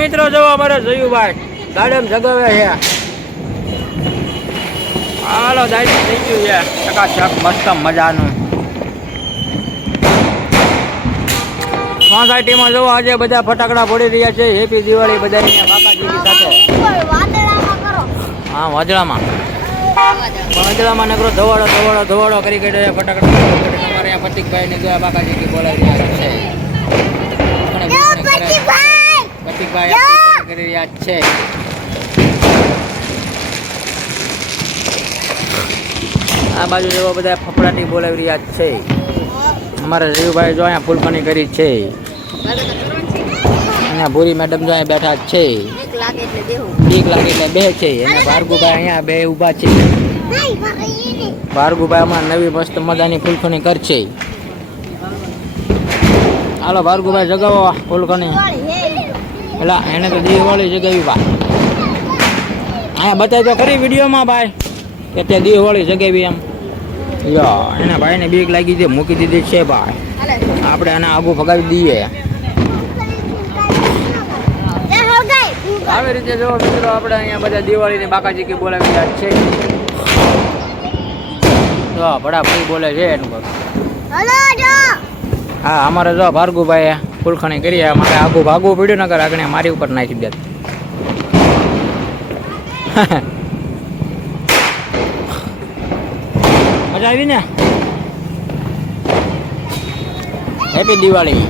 મિત્રો જો અમારે જયુભાઈ ગાર્ડન જગાવે છે. હાલો દાઈ થઈ ગયું છે ચકાચક મસ્ત મજાનું. સોસાયટીમાં જો આજે બધા ફટાકડા ફોડી રહ્યા છે. હેપી દિવાળી બધા બાકાજી સાથે. હા વાદળામાં નકરો ધવાડો કરી કાઢ્યો ફટાકડા. અમારે અહીંયા પ્રતિકભાઈ ને ગયા બાકાજી બોલાવી રહ્યા છે. પ્રતિકભાઈ કરી રહ્યા છે. આ બાજુ જેવા બધા ફફડાટી બોલાવી રહ્યા છે. અમારા જીવભાઈ જો અહીંયા ફૂલપણી કરી છે. અને ભૂરી મેડમ જો અહીંયા બેઠા છે. બીક લાગે એટલે બે છે. અને ભાર્ગુભાઈ અહીંયા બે ઊભા છે. ભાર્ગુભાઈ અમારે નવી મસ્ત મજાની ફૂલખણી કરશે. હાલો ભાર્ગુભાઈ જગાવો ફૂલખણી. એટલે એને તો દિવાળી જગાવી બા. અહીંયા બતાવી તો ખરી વિડીયોમાં ભાઈ કે તે દિવાળી જગાવી એમ. યો એના ભાઈને બીક લાગી છે મૂકી દીધી છે ભાઈ. આપણે આને આગું ભગાવી દઈએ. આવી રીતે જો મિત્રો આપણે અહીંયા બધા દિવાળીની બાકાજી કે બોલાવી રહ્યા છે. જો ભડાફડી બોલે છે એનું. હા અમારે જો ભાર્ગુભાઈ ફૂલખણી કરી. મારે આગું ભાગવું પડ્યું નકર આગળ મારી ઉપર નાખી દે. મજા આવી ને. હેપી દિવાળી.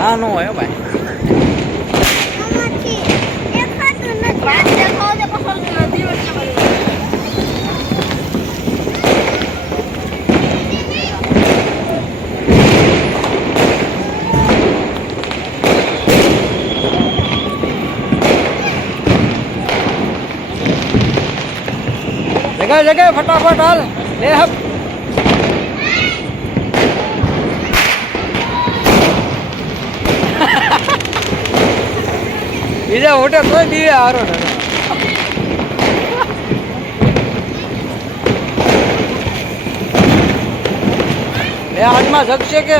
હા નો હોય ભાઈ. જગ્યા ફટાફટ હાલ લે હપ. બીજા હોટે કોઈ દીવે હારો એ હાથમાં શકશે કે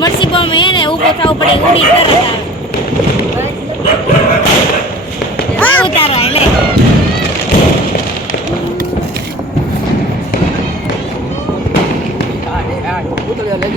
મરસી બોમ એને ઊભો થવું પડે. ઉડી કરે ઉતારો એટલે ઉતરી લે.